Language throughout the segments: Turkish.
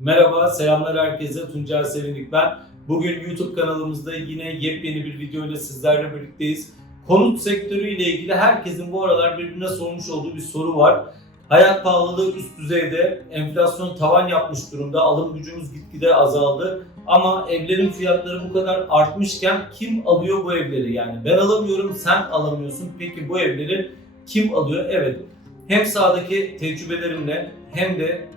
Merhaba, selamlar herkese. Tuncay Sevindik ben. Bugün YouTube kanalımızda yine yepyeni bir video ile sizlerle birlikteyiz. Konut sektörüyle ilgili herkesin bu aralar birbirine sormuş olduğu bir soru var. Hayat pahalılığı üst düzeyde, enflasyon tavan yapmış durumda, alım gücümüz gitgide azaldı. Ama evlerin fiyatları bu kadar artmışken kim alıyor bu evleri? Yani ben alamıyorum, sen alamıyorsun. Peki bu evleri kim alıyor? Evet, hem sahadaki tecrübelerimle hem de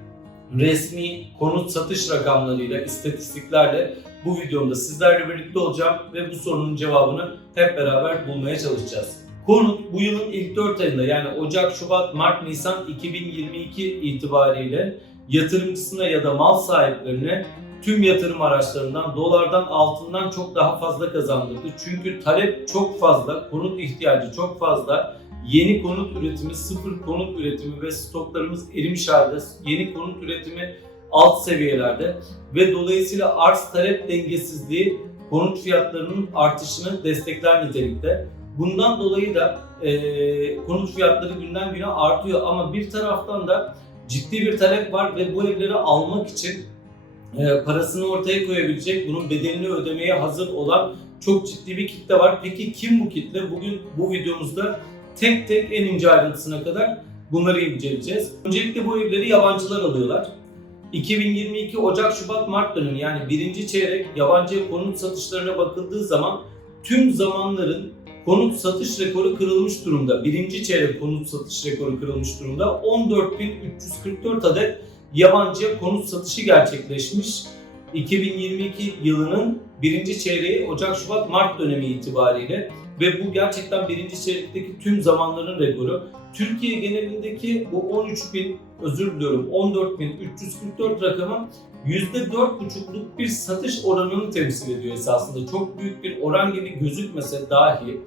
resmi konut satış rakamlarıyla, istatistiklerle bu videomda sizlerle birlikte olacağım ve bu sorunun cevabını hep beraber bulmaya çalışacağız. Konut bu yılın ilk 4 ayında yani Ocak, Şubat, Mart, Nisan 2022 itibariyle yatırımcısına ya da mal sahiplerine tüm yatırım araçlarından, dolardan, altından çok daha fazla kazandırdı. Çünkü talep çok fazla, konut ihtiyacı çok fazla. Yeni konut üretimi, sıfır konut üretimi ve stoklarımız erimiş halde. Yeni konut üretimi alt seviyelerde ve dolayısıyla arz talep dengesizliği konut fiyatlarının artışını destekler nitelikte. Bundan dolayı da e, konut fiyatları günden güne artıyor ama bir taraftan da ciddi bir talep var ve bu evleri almak için e, parasını ortaya koyabilecek, bunun bedelini ödemeye hazır olan çok ciddi bir kitle var. Peki kim bu kitle? Bugün bu videomuzda tek tek en ince ayrıntısına kadar bunları inceleyeceğiz. Öncelikle bu evleri yabancılar alıyorlar. 2022 Ocak, Şubat, Mart dönemi yani birinci çeyrek yabancı konut satışlarına bakıldığı zaman tüm zamanların konut satış rekoru kırılmış durumda. Birinci çeyrek konut satış rekoru kırılmış durumda. 14.344 adet yabancıya konut satışı gerçekleşmiş. 2022 yılının birinci çeyreği Ocak, Şubat, Mart dönemi itibariyle ve bu gerçekten birinci çeyrekteki tüm zamanların rekoru. Türkiye genelindeki bu 13.000 özür diliyorum 14.344 rakamı %4,5'luk bir satış oranını temsil ediyor esasında. Çok büyük bir oran gibi gözükmese dahi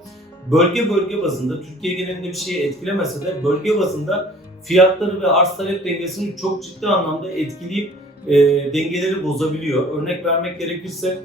bölge bölge bazında Türkiye genelinde bir şeyi etkilemese de bölge bazında fiyatları ve arz talep dengesini çok ciddi anlamda etkileyip e, dengeleri bozabiliyor. Örnek vermek gerekirse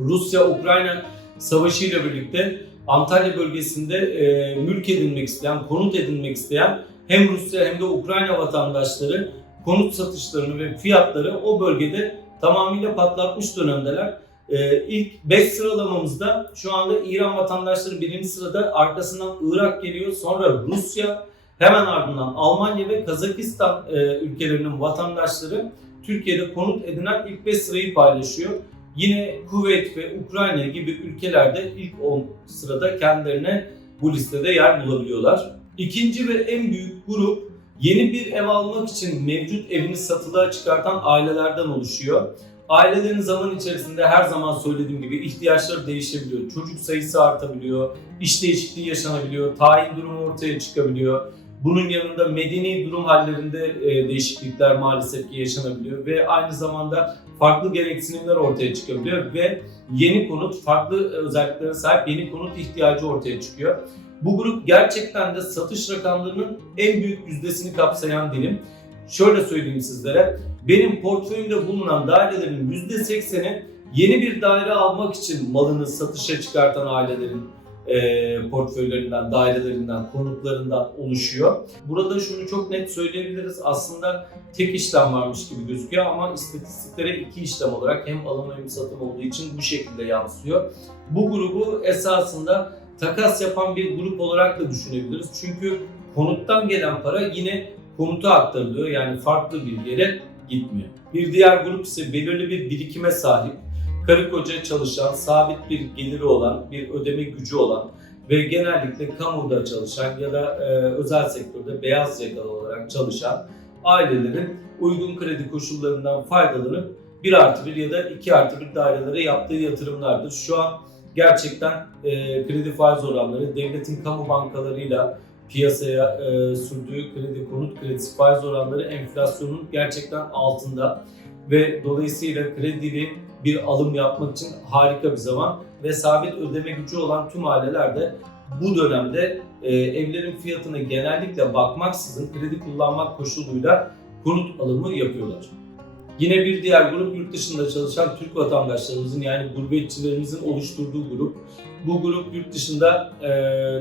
Rusya-Ukrayna savaşı ile birlikte Antalya bölgesinde e, mülk edinmek isteyen, konut edinmek isteyen hem Rusya hem de Ukrayna vatandaşları konut satışlarını ve fiyatları o bölgede tamamıyla patlatmış dönemdeler. Ee, ilk 5 sıralamamızda şu anda İran vatandaşları birinci sırada arkasından Irak geliyor sonra Rusya hemen ardından Almanya ve Kazakistan e, ülkelerinin vatandaşları Türkiye'de konut edinen ilk 5 sırayı paylaşıyor. Yine Kuveyt ve Ukrayna gibi ülkelerde ilk 10 sırada kendilerine bu listede yer bulabiliyorlar. İkinci ve en büyük grup yeni bir ev almak için mevcut evini satılığa çıkartan ailelerden oluşuyor. Ailelerin zaman içerisinde her zaman söylediğim gibi ihtiyaçları değişebiliyor. Çocuk sayısı artabiliyor, iş değişikliği yaşanabiliyor, tayin durumu ortaya çıkabiliyor. Bunun yanında medeni durum hallerinde e, değişiklikler maalesef ki yaşanabiliyor ve aynı zamanda farklı gereksinimler ortaya çıkabiliyor ve yeni konut, farklı özelliklere sahip yeni konut ihtiyacı ortaya çıkıyor. Bu grup gerçekten de satış rakamlarının en büyük yüzdesini kapsayan dilim. Şöyle söyleyeyim sizlere, benim portföyümde bulunan dairelerin %80'i yeni bir daire almak için malını satışa çıkartan ailelerin e, portföylerinden, dairelerinden, konutlarından oluşuyor. Burada şunu çok net söyleyebiliriz. Aslında tek işlem varmış gibi gözüküyor ama istatistiklere iki işlem olarak hem alım hem satım olduğu için bu şekilde yansıyor. Bu grubu esasında takas yapan bir grup olarak da düşünebiliriz. Çünkü konuttan gelen para yine konuta aktarılıyor. Yani farklı bir yere gitmiyor. Bir diğer grup ise belirli bir birikime sahip, karı koca çalışan, sabit bir geliri olan, bir ödeme gücü olan ve genellikle kamuda çalışan ya da e, özel sektörde beyaz yakalı olarak çalışan ailelerin uygun kredi koşullarından faydalanıp 1 artı 1 ya da 2 artı 1 dairelere yaptığı yatırımlardır. Şu an gerçekten e, kredi faiz oranları devletin kamu bankalarıyla piyasaya e, sürdüğü kredi konut kredisi faiz oranları enflasyonun gerçekten altında ve dolayısıyla kredili bir alım yapmak için harika bir zaman ve sabit ödeme gücü olan tüm aileler de bu dönemde e, evlerin fiyatına genellikle bakmaksızın kredi kullanmak koşuluyla konut alımı yapıyorlar. Yine bir diğer grup yurt dışında çalışan Türk vatandaşlarımızın yani gurbetçilerimizin oluşturduğu grup. Bu grup yurt dışında e,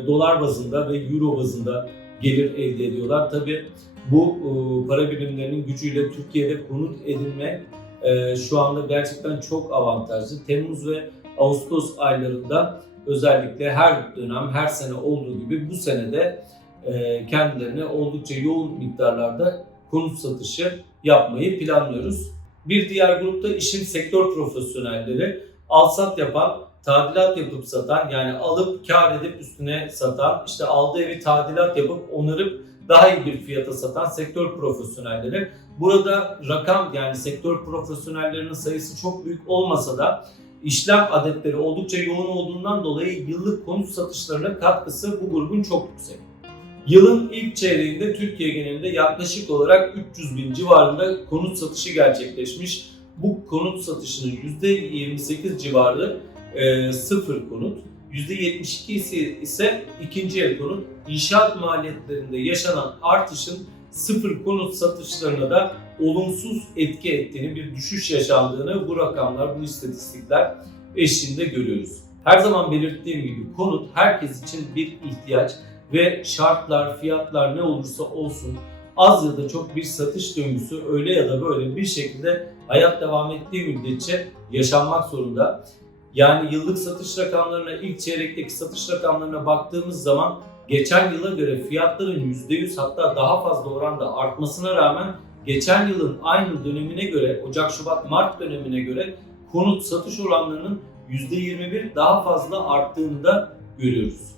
dolar bazında ve euro bazında gelir elde ediyorlar. Tabi bu e, para birimlerinin gücüyle Türkiye'de konut edinme e, şu anda gerçekten çok avantajlı. Temmuz ve Ağustos aylarında özellikle her dönem, her sene olduğu gibi bu senede e, kendilerine oldukça yoğun miktarlarda konut satışı yapmayı planlıyoruz. Bir diğer grupta işin sektör profesyonelleri alsat yapan, tadilat yapıp satan yani alıp kar edip üstüne satan, işte aldığı evi tadilat yapıp onarıp daha iyi bir fiyata satan sektör profesyonelleri. Burada rakam yani sektör profesyonellerinin sayısı çok büyük olmasa da işlem adetleri oldukça yoğun olduğundan dolayı yıllık konut satışlarına katkısı bu grubun çok yüksek. Yılın ilk çeyreğinde Türkiye genelinde yaklaşık olarak 300 bin civarında konut satışı gerçekleşmiş. Bu konut satışının %28 civarı e, sıfır konut, %72 ise, ise ikinci el konut. İnşaat maliyetlerinde yaşanan artışın sıfır konut satışlarına da olumsuz etki ettiğini, bir düşüş yaşandığını bu rakamlar, bu istatistikler eşliğinde görüyoruz. Her zaman belirttiğim gibi konut herkes için bir ihtiyaç ve şartlar, fiyatlar ne olursa olsun az ya da çok bir satış döngüsü öyle ya da böyle bir şekilde hayat devam ettiği müddetçe yaşanmak zorunda. Yani yıllık satış rakamlarına, ilk çeyrekteki satış rakamlarına baktığımız zaman geçen yıla göre fiyatların %100 hatta daha fazla oranda artmasına rağmen geçen yılın aynı dönemine göre Ocak, Şubat, Mart dönemine göre konut satış oranlarının %21 daha fazla arttığını da görüyoruz.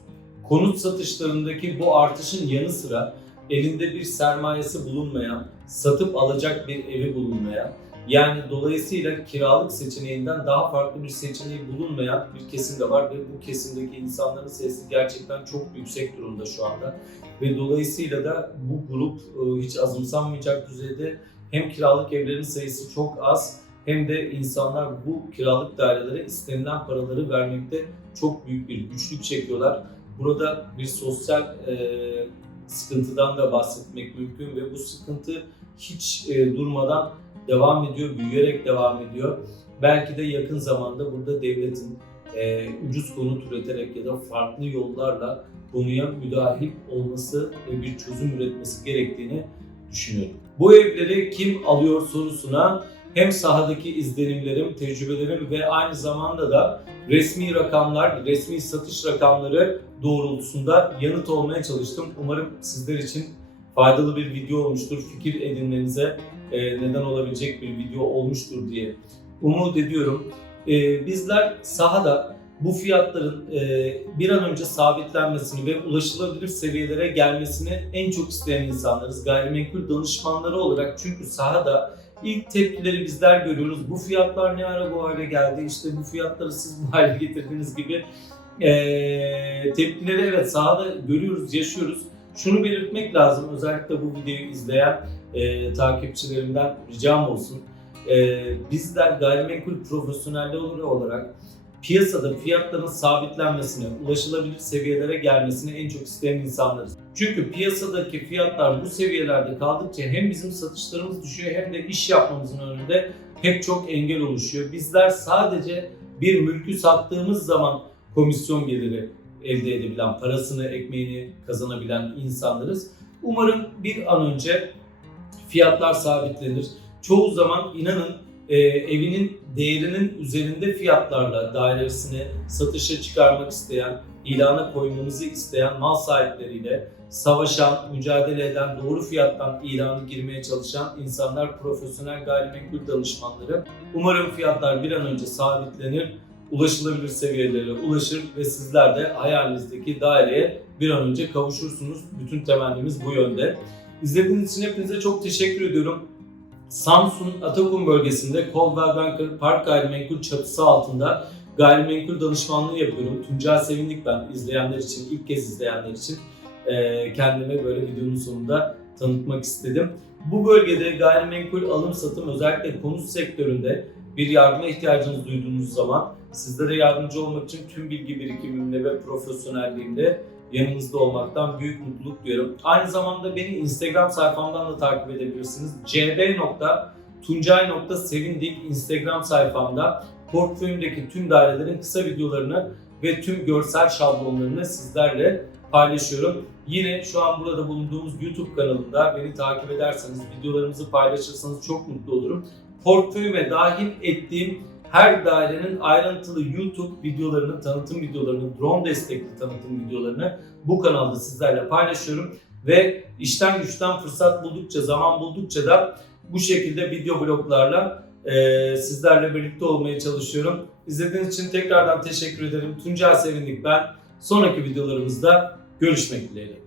Konut satışlarındaki bu artışın yanı sıra elinde bir sermayesi bulunmayan, satıp alacak bir evi bulunmayan, yani dolayısıyla kiralık seçeneğinden daha farklı bir seçeneği bulunmayan bir kesim de var ve bu kesimdeki insanların sayısı gerçekten çok yüksek durumda şu anda. Ve dolayısıyla da bu grup e, hiç azımsanmayacak düzeyde hem kiralık evlerin sayısı çok az hem de insanlar bu kiralık dairelere istenilen paraları vermekte çok büyük bir güçlük çekiyorlar. Burada bir sosyal e, sıkıntıdan da bahsetmek mümkün ve bu sıkıntı hiç e, durmadan devam ediyor, büyüyerek devam ediyor. Belki de yakın zamanda burada devletin e, ucuz konut üreterek ya da farklı yollarla konuya müdahil olması ve bir çözüm üretmesi gerektiğini düşünüyorum. Bu evleri kim alıyor sorusuna hem sahadaki izlenimlerim, tecrübelerim ve aynı zamanda da resmi rakamlar, resmi satış rakamları doğrultusunda yanıt olmaya çalıştım. Umarım sizler için faydalı bir video olmuştur. Fikir edinmenize e, neden olabilecek bir video olmuştur diye umut ediyorum. E, bizler sahada bu fiyatların e, bir an önce sabitlenmesini ve ulaşılabilir seviyelere gelmesini en çok isteyen insanlarız. Gayrimenkul danışmanları olarak çünkü sahada ilk tepkileri bizler görüyoruz. Bu fiyatlar ne ara bu hale geldi? İşte bu fiyatları siz bu hale getirdiniz gibi e, tepkileri evet sahada görüyoruz, yaşıyoruz. Şunu belirtmek lazım özellikle bu videoyu izleyen e, takipçilerimden ricam olsun. E, bizler gayrimenkul profesyonelleri olarak piyasada fiyatların sabitlenmesine, ulaşılabilir seviyelere gelmesini en çok isteyen insanlarız. Çünkü piyasadaki fiyatlar bu seviyelerde kaldıkça hem bizim satışlarımız düşüyor hem de iş yapmamızın önünde pek çok engel oluşuyor. Bizler sadece bir mülkü sattığımız zaman komisyon geliri elde edebilen, parasını, ekmeğini kazanabilen insanlarız. Umarım bir an önce fiyatlar sabitlenir. Çoğu zaman inanın e, evinin değerinin üzerinde fiyatlarla dairesini satışa çıkarmak isteyen, ilana koymamızı isteyen mal sahipleriyle savaşan, mücadele eden, doğru fiyattan ilanı girmeye çalışan insanlar, profesyonel gayrimenkul danışmanları. Umarım fiyatlar bir an önce sabitlenir, ulaşılabilir seviyelere ulaşır ve sizler de hayalinizdeki daireye bir an önce kavuşursunuz. Bütün temennimiz bu yönde. İzlediğiniz için hepinize çok teşekkür ediyorum. Samsun Atakum bölgesinde Coldwell Banker Park Gayrimenkul çatısı altında gayrimenkul danışmanlığı yapıyorum. Tuncay Sevindik ben izleyenler için, ilk kez izleyenler için e, kendime böyle videonun sonunda tanıtmak istedim. Bu bölgede gayrimenkul alım satım özellikle konut sektöründe bir yardıma ihtiyacınız duyduğunuz zaman sizlere yardımcı olmak için tüm bilgi birikimimle ve profesyonelliğimle yanınızda olmaktan büyük mutluluk duyuyorum. Aynı zamanda beni Instagram sayfamdan da takip edebilirsiniz. cb.tuncay.sevindik Instagram sayfamda portföyümdeki tüm dairelerin kısa videolarını ve tüm görsel şablonlarını sizlerle paylaşıyorum. Yine şu an burada bulunduğumuz YouTube kanalında beni takip ederseniz, videolarımızı paylaşırsanız çok mutlu olurum. Portföyüme dahil ettiğim her dairenin ayrıntılı YouTube videolarını, tanıtım videolarını, drone destekli tanıtım videolarını bu kanalda sizlerle paylaşıyorum. Ve işten güçten fırsat buldukça, zaman buldukça da bu şekilde video bloglarla e, sizlerle birlikte olmaya çalışıyorum. İzlediğiniz için tekrardan teşekkür ederim. Tuncay Sevindik ben. Sonraki videolarımızda görüşmek dileğiyle.